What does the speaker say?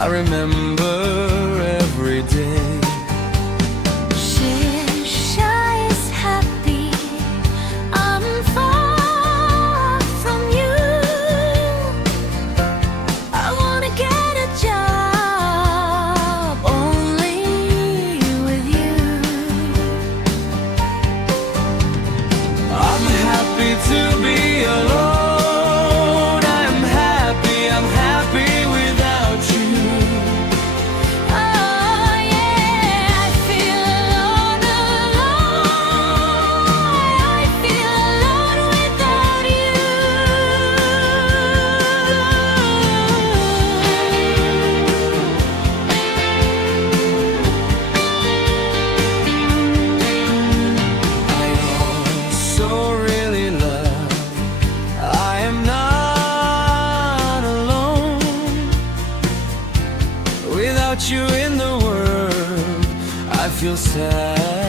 I remember every day. Rynjah is happy. I'm far from you. I wanna get a job only with you. I'm happy to be alone. I'm happy without you. Oh yeah, I feel alone. I feel alone without you. I also really love. I am not alone. Without you in the world, I feel sad.